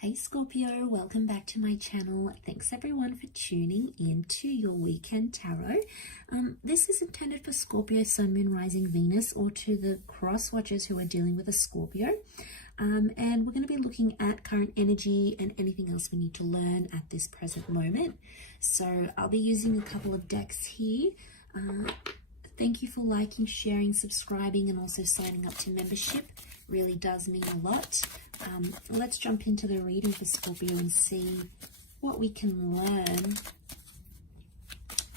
Hey Scorpio, welcome back to my channel. Thanks everyone for tuning in to your weekend tarot. This is intended for Scorpio, Sun, Moon, Rising, Venus, or to the cross watchers who are dealing with a Scorpio. And we're going to be looking at current energy and anything else we need to learn at this present moment. So I'll be using a couple of decks here. Thank you for liking, sharing, subscribing, and also signing up to membership. Really does mean a lot. Let's jump into the reading for Scorpio and see what we can learn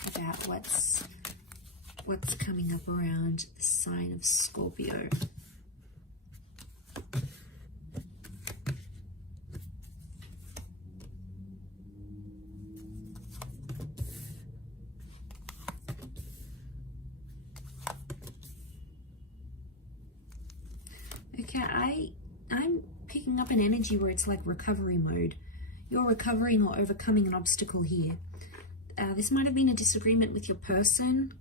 about what's coming up around the sign of Scorpio. Okay, I'm picking up an energy where it's like recovery mode. You're recovering or overcoming an obstacle here. This might have been a disagreement with your person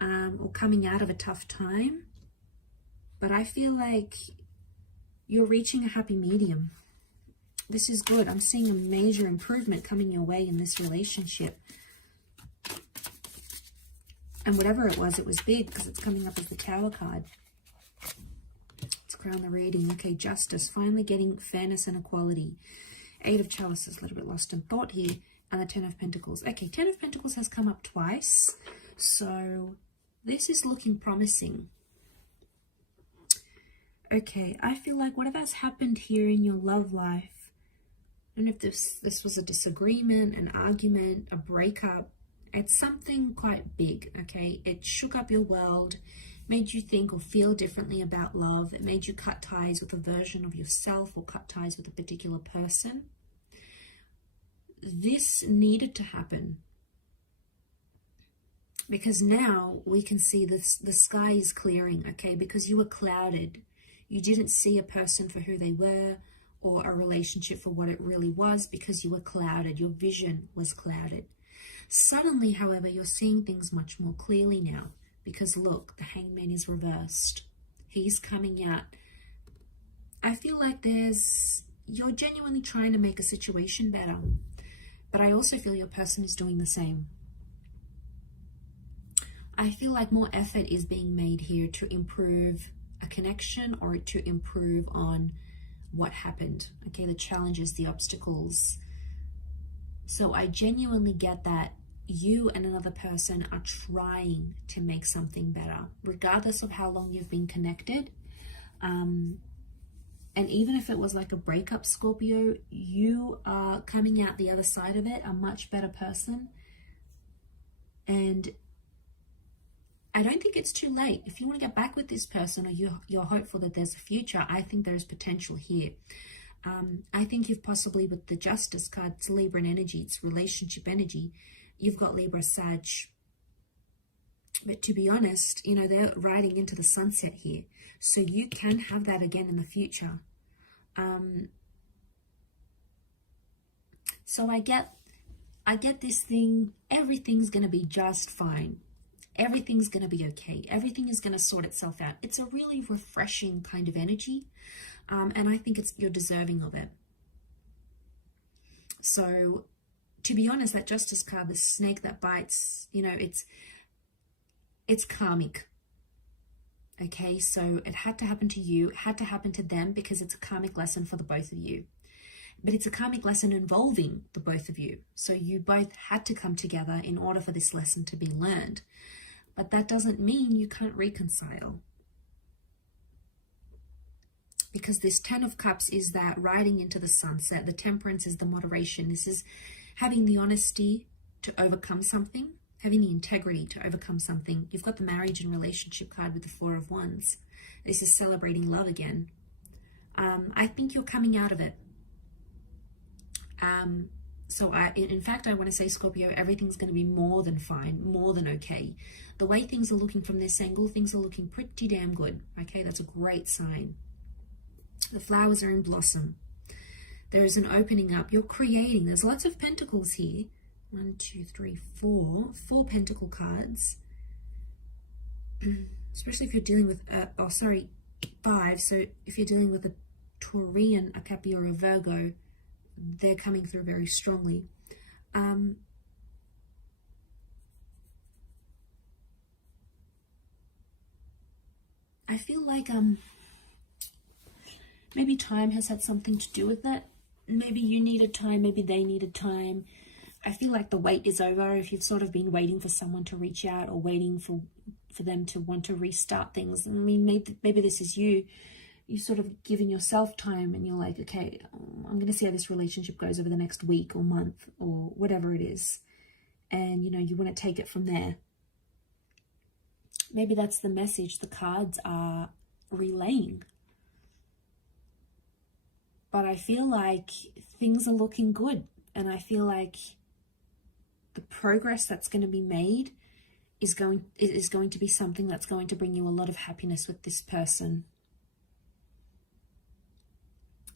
or coming out of a tough time. But I feel like you're reaching a happy medium. This is good. I'm seeing a major improvement coming your way in this relationship. And whatever it was big because it's coming up as the Tower card. Crown the reading. Okay, justice, finally getting fairness and equality. Eight of Chalices, a little bit lost in thought here, and the Ten of Pentacles. Okay, Ten of Pentacles has come up twice, so this is looking promising. Okay, I feel like whatever's happened here in your love life, I don't know if this was a disagreement, an argument, a breakup, it's something quite big, okay? It shook up your world, made you think or feel differently about love. It made you cut ties with a version of yourself or cut ties with a particular person. This needed to happen because now we can see this, the sky is clearing, okay? Because you were clouded. You didn't see a person for who they were or a relationship for what it really was because you were clouded. Your vision was clouded. Suddenly, however, you're seeing things much more clearly now. Because look, the Hangman is reversed. He's coming out. I feel like you're genuinely trying to make a situation better. But I also feel your person is doing the same. I feel like more effort is being made here to improve a connection or to improve on what happened. Okay, the challenges, the obstacles. So I genuinely get that you and another person are trying to make something better, regardless of how long you've been connected. And even if it was like a breakup, Scorpio, you are coming out the other side of it a much better person. And I don't think it's too late. If you want to get back with this person or you're hopeful that there's a future, I think there's potential here. I think you've possibly, with the Justice card, it's Libra energy, it's relationship energy. You've got Libra, Sag. But to be honest, you know, they're riding into the sunset here. So you can have that again in the future. So I get this thing, everything's going to be just fine. Everything's going to be okay. Everything is going to sort itself out. It's a really refreshing kind of energy. And I think you're deserving of it. So to be honest, that Justice card, the snake that bites, you know, it's karmic. Okay, so it had to happen to you, it had to happen to them because it's a karmic lesson for the both of you. But it's a karmic lesson involving the both of you. So you both had to come together in order for this lesson to be learned. But that doesn't mean you can't reconcile. Because this Ten of Cups is that riding into the sunset. The Temperance is the moderation. This is having the honesty to overcome something, having the integrity to overcome something. You've got the marriage and relationship card with the Four of Wands. This is celebrating love again. I think you're coming out of it. So in fact, I want to say, Scorpio, everything's going to be more than fine, more than okay. The way things are looking from this angle, things are looking pretty damn good. Okay, that's a great sign. The flowers are in blossom. There is an opening up. You're creating. There's lots of pentacles here. 1, 2, 3, 4. 4 pentacle cards. Especially if you're dealing with, 5. So if you're dealing with a Taurian, a Capricorn, or a Virgo, they're coming through very strongly. I feel like maybe time has had something to do with it. Maybe you needed time, maybe they needed time. I feel like the wait is over. If you've sort of been waiting for someone to reach out, or waiting for them to want to restart things. I mean, maybe this is you. You sort of given yourself time, and you're like, okay, I'm going to see how this relationship goes over the next week or month or whatever it is. And, you know, you want to take it from there. Maybe that's the message the cards are relaying. But I feel like things are looking good. And I feel like the progress that's going to be made is going to be something that's going to bring you a lot of happiness with this person.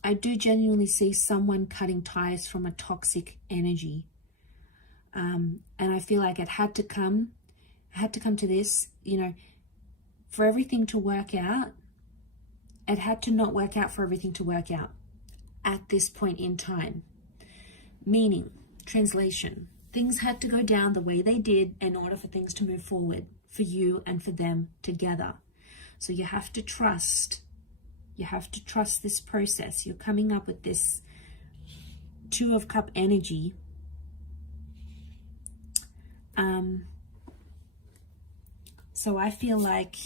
I do genuinely see someone cutting ties from a toxic energy. And I feel like it had to come to this, you know, for everything to work out. It had to not work out for everything to work out at this point in time. Meaning, translation, things had to go down the way they did in order for things to move forward for you and for them together. So you have to trust. You have to trust this process. You're coming up with this Two of Cup energy. So I feel like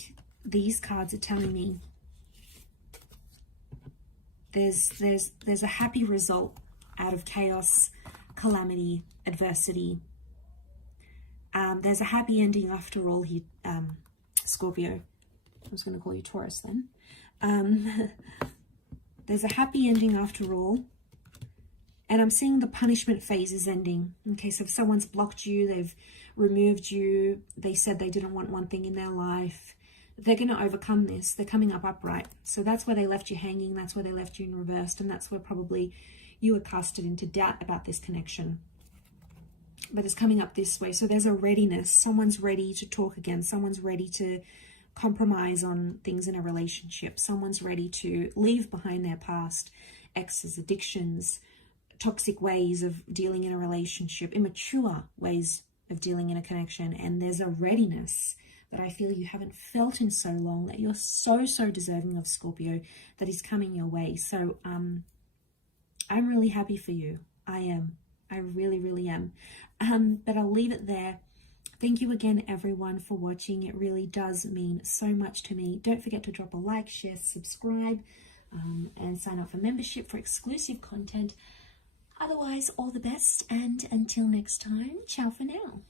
these cards are telling me there's a happy result out of chaos, calamity, adversity. There's a happy ending after all here, Scorpio. I was going to call you Taurus then. There's a happy ending after all. And I'm seeing the punishment phase is ending. Okay, so if someone's blocked you, they've removed you, they said they didn't want one thing in their life, they're going to overcome this. They're coming up upright. So that's where they left you hanging. That's where they left you in reversed. And that's where probably you were casted into doubt about this connection. But it's coming up this way. So there's a readiness. Someone's ready to talk again. Someone's ready to compromise on things in a relationship. Someone's ready to leave behind their past exes, addictions, toxic ways of dealing in a relationship, immature ways of dealing in a connection. And there's a readiness that I feel you haven't felt in so long, that you're so deserving of, Scorpio, that is coming your way. So I'm really happy for you. I am. I really am. But I'll leave it there. Thank you again, everyone, for watching. It really does mean so much to me. Don't forget to drop a like, share, subscribe, and sign up for membership for exclusive content. Otherwise, all the best, and until next time, ciao for now.